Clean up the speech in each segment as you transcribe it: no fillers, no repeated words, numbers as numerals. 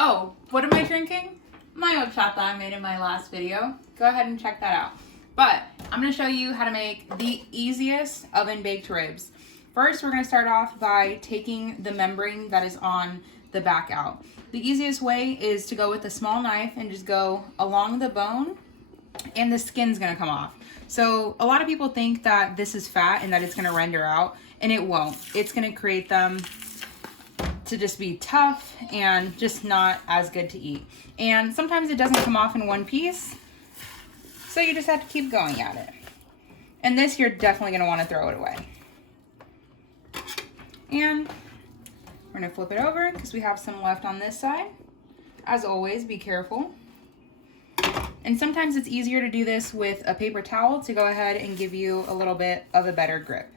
Oh, what am I drinking? My old shot that I made in my last video. Go ahead and check that out. But I'm going to show you how to make the easiest oven baked ribs. First, we're going to start off by taking the membrane that is on the back out. The easiest way is to go with a small knife and just go along the bone, and the skin's going to come off. So a lot of people think that this is fat and that it's going to render out, and it won't. It's going to create them to just be tough and just not as good to eat. And sometimes it doesn't come off in one piece, so you just have to keep going at it. And this, you're definitely going to want to throw it away. And we're going to flip it over because we have some left on this side. As always, be careful. And sometimes it's easier to do this with a paper towel to go ahead and give you a little bit of a better grip.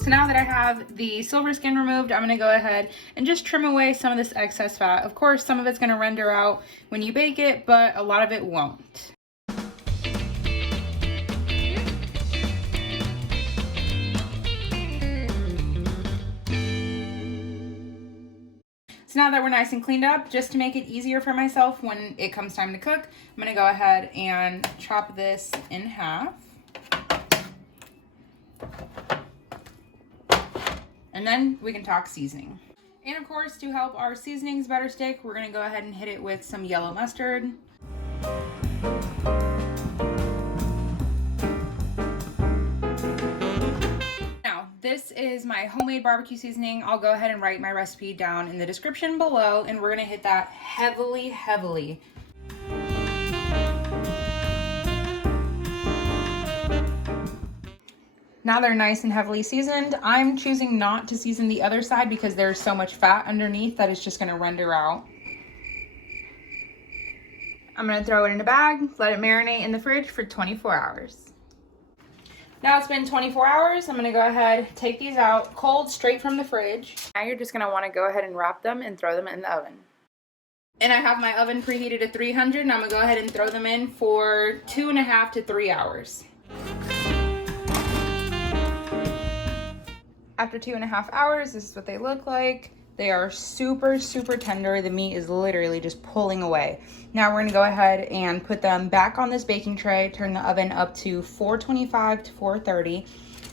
So now that I have the silver skin removed, I'm going to go ahead and just trim away some of this excess fat. Of course, some of it's going to render out when you bake it, but a lot of it won't. So now that we're nice and cleaned up, just to make it easier for myself when it comes time to cook, I'm going to go ahead and chop this in half. And then we can talk seasoning. And of course, to help our seasonings better stick, we're going to go ahead and hit it with some yellow mustard. This is my homemade barbecue seasoning. I'll go ahead and write my recipe down in the description below, and we're gonna hit that heavily. Now they're nice and heavily seasoned. I'm choosing not to season the other side because there's so much fat underneath that it's just gonna render out. I'm gonna throw it in a bag, let it marinate in the fridge for 24 hours. Now it's been 24 hours. I'm going to go ahead, take these out cold, straight from the fridge. Now you're just going to want to go ahead and wrap them and throw them in the oven. And I have my oven preheated to 300, and I'm going to go ahead and throw them in for 2.5 to 3 hours. After 2.5 hours, this is what they look like. They are super tender. The meat is literally just pulling away. Now we're gonna go ahead and put them back on this baking tray, turn the oven up to 425 to 430.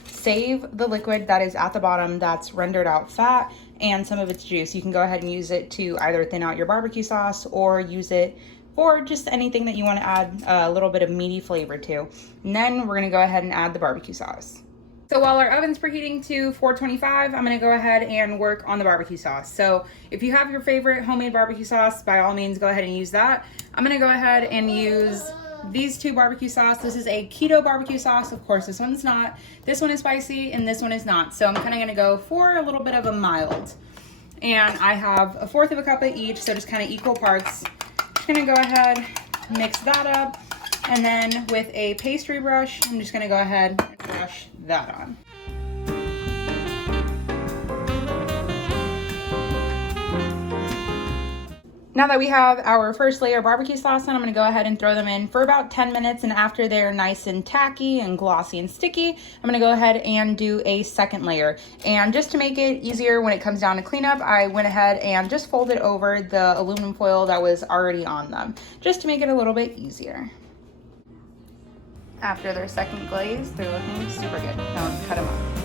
Save the liquid that is at the bottom that's rendered out fat and some of its juice. You can go ahead and use it to either thin out your barbecue sauce or use it for just anything that you want to add a little bit of meaty flavor to. And then we're gonna go ahead and add the barbecue sauce. So while our oven's preheating to 425, I'm gonna go ahead and work on the barbecue sauce. So if you have your favorite homemade barbecue sauce, by all means, go ahead and use that. I'm gonna go ahead and use these two barbecue sauce. This is a keto barbecue sauce. Of course, this one's not. This one is spicy and this one is not. So I'm kind of gonna go for a little bit of a mild. And I have 1/4 of a cup of each, so just kind of equal parts. Just gonna go ahead, mix that up. And then with a pastry brush, I'm just gonna go ahead and brush that on. Now that we have our first layer of barbecue sauce on, I'm gonna go ahead and throw them in for about 10 minutes. And after they're nice and tacky and glossy and sticky, I'm gonna go ahead and do a second layer. And just to make it easier when it comes down to cleanup, I went ahead and just folded over the aluminum foil that was already on them, just to make it a little bit easier. After their second glaze, they're looking super good. Now let's cut them up.